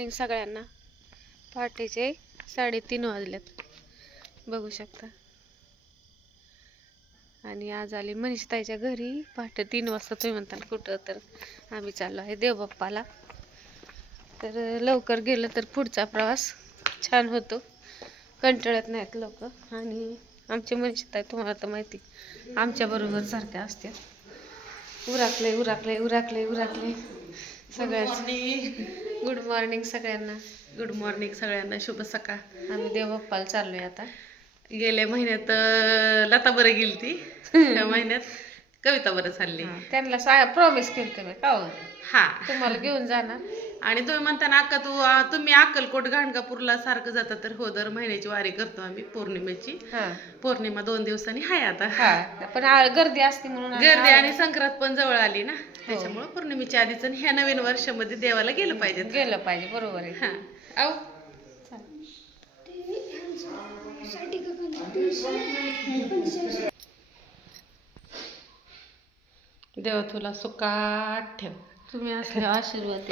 Morning सगळ्यांना. पहाटेचे साडेतीन वाजलेत. बघू शकता. आणि आज आली मनीषताईच्या घरी. पहाटे तीन वाजता तुम्ही म्हणताल कुठं तर आम्ही चाललो आहे देवबाप्पाला. तर लवकर गेलं तर पुढचा प्रवास छान होतो. कंटाळत नाहीत लोक. आणि आमची मनीषताई तुम्हाला तर माहिती आमच्याबरोबर सारख्या असतात उराकले उराकले उराकले उराकले. सगळ्याच. गुड मॉर्निंग सगळ्यांना. गुड मॉर्निंग सगळ्यांना. शुभ सकाळ. आम्ही देवबाप्पाला चाललोय आता. गेल्या महिन्यात लता बरं गेली ती त्या महिन्यात कविता बरं चालली. त्यांना प्रॉमिस केलं तुम्ही का हा. तुम्हाला घेऊन जाणार. आणि तुम्ही म्हणता ना अक्का तू तुम्ही अक्कलकोट गाणगापूरला सारखं जाता तर हो दर महिन्याची वारी करतो आम्ही पौर्णिमेची. पौर्णिमा दोन दिवसांनी हाय आता. पण गर्दी असते म्हणून गर्दी आणि संक्रांत पण जवळ आली ना. त्याच्यामुळे पौर्णिमेच्या आधीच आणि ह्या नवीन वर्षामध्ये देवाला गेलं पाहिजे. गेलं पाहिजे बरोबर आहे. हा. आऊ. देव तुला सुकाट ठेव. तुम्ही असले आशीर्वाद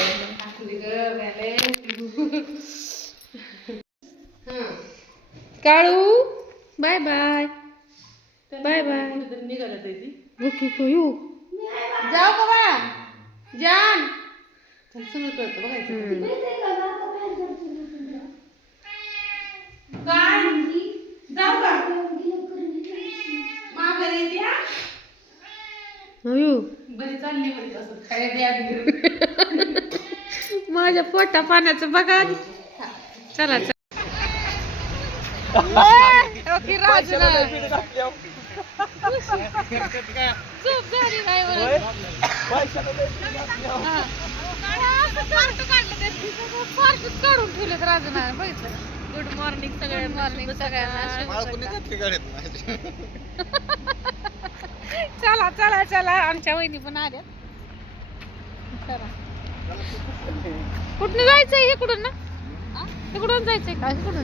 काळू bye bye. Bye bye. Okay येऊ. जाऊ बाळा जान. सगळं कळतं बघायचं काय जाऊ का माघारी द्या बरी चालली बरी असं खायला द्या माझ्या पोटा पाण्याचं बघा. चला काढून ठेवलेत बघितलं? गुड मॉर्निंग सगळ्या मॉर्निंग सगळ्यांना. चला चला चला. आमच्या वहिनी पण आल्या कुठनं जायचंय इकडून ना? इकडून जायचंय का? इकडून.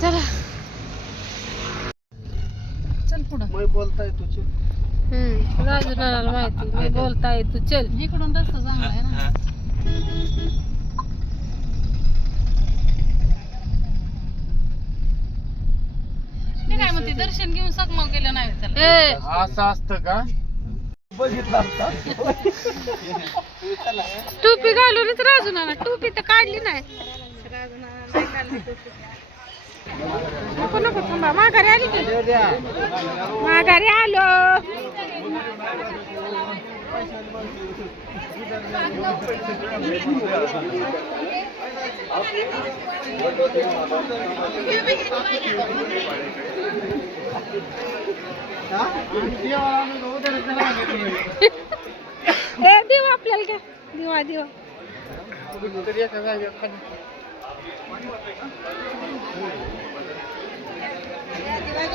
चला. चल पुढं. मी बोलताय तुझे हम्म. राजूला माहिती मी बोलताय तू चल. इकडून रस्ता चांगला आहे ना. मी काय म्हणते दर्शन घेऊन सकमाव केलं नाही असं असतं का? टोपी घालूनच राजू नाना टोपी तर काढली नाही. नको नको थांबा. माघारी आली की? माघारी आलो. ए देव आपल्याला घ्या. दिवा दिवा.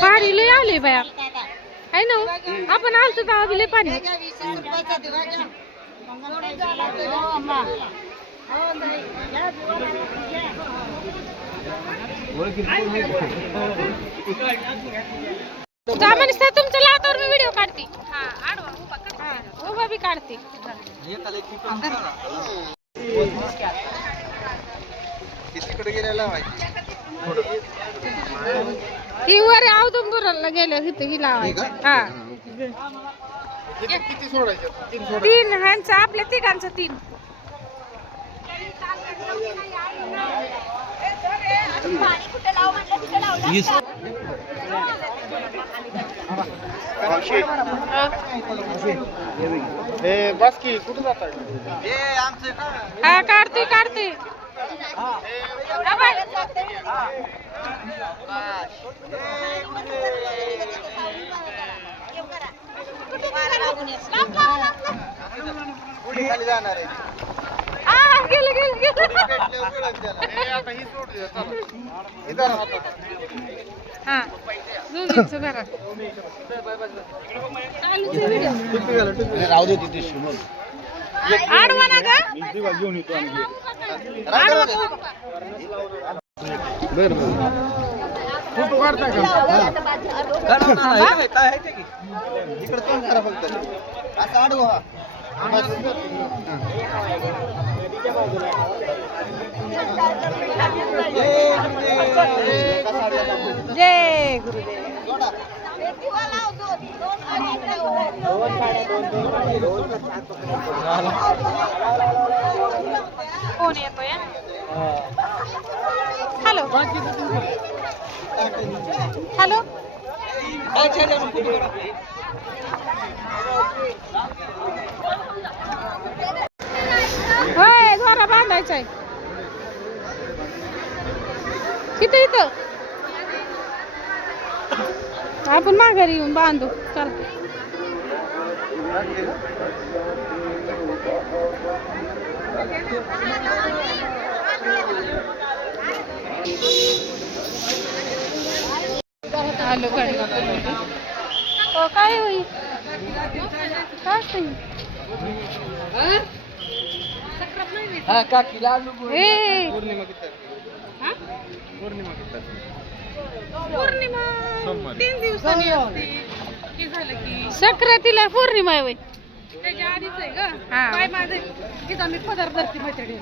पाणी लय आले बाया. आहे ना हो? आपण आलतो तेव्हा बी लय पाणी. जा म्हणीस तर तुमच्या लातावर मी व्हिडिओ काढते. हा उभा हा, बी काढते. ही वर औदुंबराला गेल्या तिथे ही लावायची. हा तीन ह्यांचं आपल्या तिघांचं तीन. बस की कुठे जाताय? हा काढते काढते. हा, बाय. कुठे खाली जाणार आहे. हा. राहू दे तिथे शिमोल आडवा ना ग. घेऊन येतो आडवा बर फोटो काढताय का. इकडे तोंड करा फक्त. असं आडवा जय गुरुदेव. कोण येतोय हॅलो. हॅलो. होय दोरा आहे. इथं इथं. आपण माघारी येऊन बांधू. चल आलो हो, काय होई काय हे? ए! पौर्णिमा किती हा? पौर्णिमा किती पौर्णिमा सोमवारी. तीन दिवसांनी असते. हे झालं की सक्रातीला पौर्णिमा आहे वय त्याच्या आधीच आहे ग. काय माझं तिथं मी पदर धरते मैत्रिणी.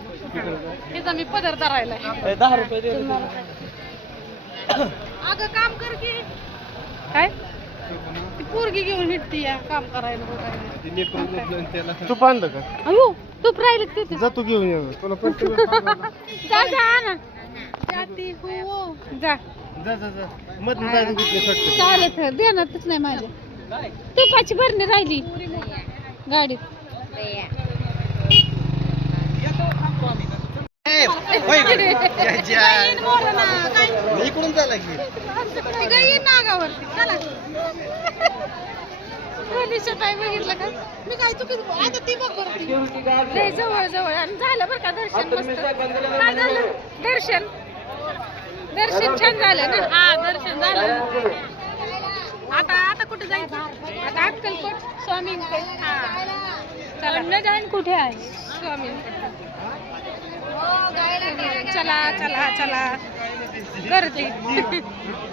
तिथं मी पदर धरायला. दहा रुपये अगं काम कर की. काय? ती पोरगी घेऊन हिटती या काम करायला. तू पांड का? अयो तूप राहिले तिथे जा तू घेऊन ये. तुला प्रत्येक जा जा ना जाती हो जा. जा सटकन. चालत देणारच नाही माझ्या. तुपाची भरणी राहिली. गाडीत. इकडून की नागावरती चला. पोलिसचं काय बघितलं का? मी काय चुकीच आता ती बघ बरं ती. लय जवळ जवळ आणि झालं बरं का दर्शन मस्त. काय झालं? दर्शन. दर्शन छान झालं ना? हा दर्शन झालं. आता आता कुठे? जायचं? आता अक्कलकोट स्वामींकडे. हा. चला. न जाईन कुठे आहे? स्वामींकडे. चला चला चला. गर्दी?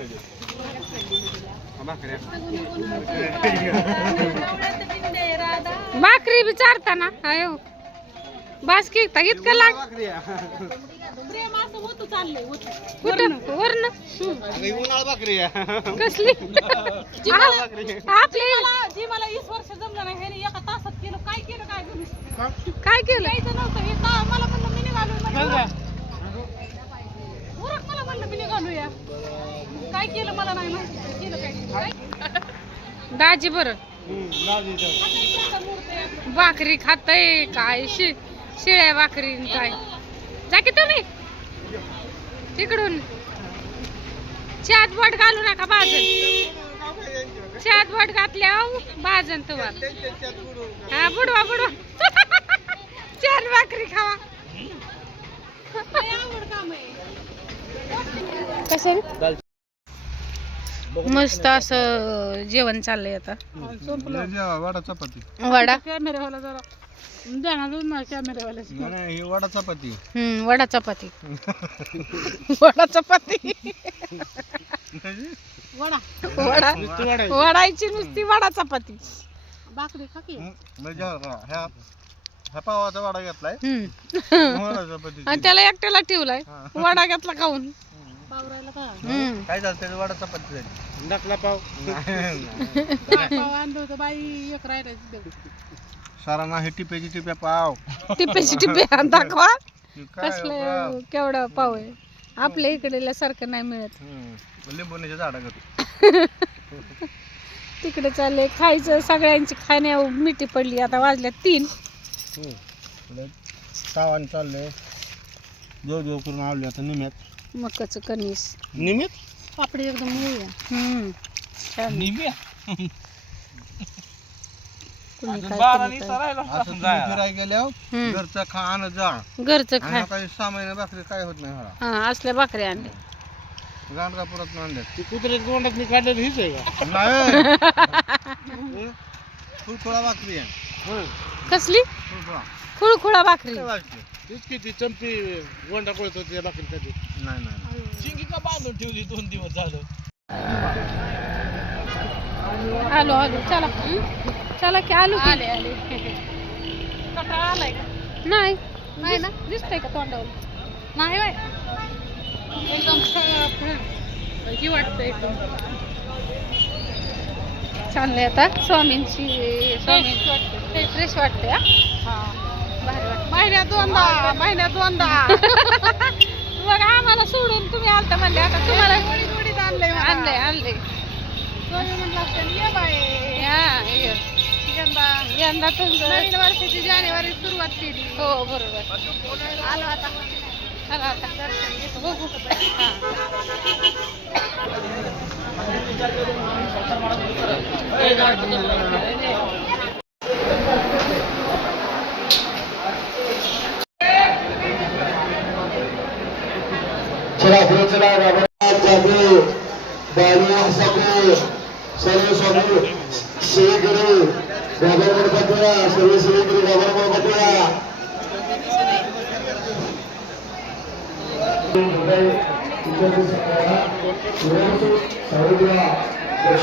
भाकरी बी चारताना. अयो बास की इथं इतकं लाग कुठं? वरण कसली? आपले जी मला वीस वर्ष जमलं नाही. ह्याने एका तासात केलं. काय केलं काय तुम्ही काय केलं? यायचं नव्हतं. हे ता- मला म्हणलं मी निघालो उरक मला म्हणलं मी निघालो या काय केलं मला नाही माहिती. दाजी बर. भाकरी खाताय काय? शि शिळ्या भाकरी काय? जा की तुम्ही. तिकडून बोट घालू नका बाजन. चहात बोट घातल्या बाजन तुम्हाला. हा बुडवा बुडवा. चार भाकरी खावा. कसं मस्त असं जेवण चाललंय आता. वडा चपाती. वडा? कॅमेरावाला जरा ना नाही ही वडा चपाती. हम्म वडा चपाती. वडा चपाती. वडा. वडा? नुसती वडा आहे. वडायची नुसती वडा चपाती. भाकरी खा की. म्हणजे ह्या ह्या पावाचा वडा घेतलाय. हम्म. वडा चपाती आणि त्याला एकट्याला ठेवलाय. वडा घेतला खाऊन. पावरायला का? हम्म. काय झालं? त्याचं वडा चपाती झाली. नकला पाव. पाव आणलं होतं बाई एक राहिला तिथं. सारा नाही टिप्याची टिप्या पाव. टिप्प्याची टिप्पे दाखवा. काय पाव? कसलं केवढा पाव आहे? आपल्या इकडेल्या सारखं नाही मिळत. हम्म. लिंबोणीच्या झाडाकडे तिकडे चालले खायचं सगळ्यांची खाण्या मिठी पडली आता वाजल्या तीन. सावान चाललंय. देव देव करून आवले आता निम्यात. मकाचं कणीस. निमित पापडी एकदम मिळूया हम्म. छान. आहे. कुणी काय केलं काय? असं तुम्ही फिरायला गेल्यावर हम्म. घरचं खा जा. घरचं आणि खा. काही सहा महिने काय होत नाही हा असल्या भाकऱ्या आणल्या. गाणगापुरात आणले ती कुत्र्याच्या तोंडात मी काढलेली हीच आहे का? नाही. फुलफुळा भाकरी आहे. कसली? फुलफुळा खुळखुळा भाकरी? तीच किती चंपी गोंडा कोळत होती कधी नाही नाही चिंगी का बांधून ठेवली दोन दिवस झालं. आलो आलो. चला. चला की आलो आले आले. कटाळा आलाय का? नाही. नाही ना? दिसतंय का तोंडावर? नाही बाय एकदम ही. वाटतं एकदम. चाललंय आता स्वामींची स्वामींची वाटते फ्रेश वाटते हा? महिन्यात दोनदा महिन्यात दोनदा. मग आम्हाला सोडून तुम्ही आलता म्हणले. आता तुम्हाला गोडीत गोडीत आणलंय मला. आणलंय आणलंय. स्वामी म्हणलं ये बाय हा ये. यंदा. यंदा तुमचं नवीन वर्षाची जानेवारी सुरुवात केली. हो बरोबर. आलो आता. चला आता. बघू. हा. चला पुढे चला बाबा जागे बाळू हसाको सर्व स्वामी सेवेकरी बाबा गणपतीला सर्व सेवेकरी बाबा गणपतीला तुमच्या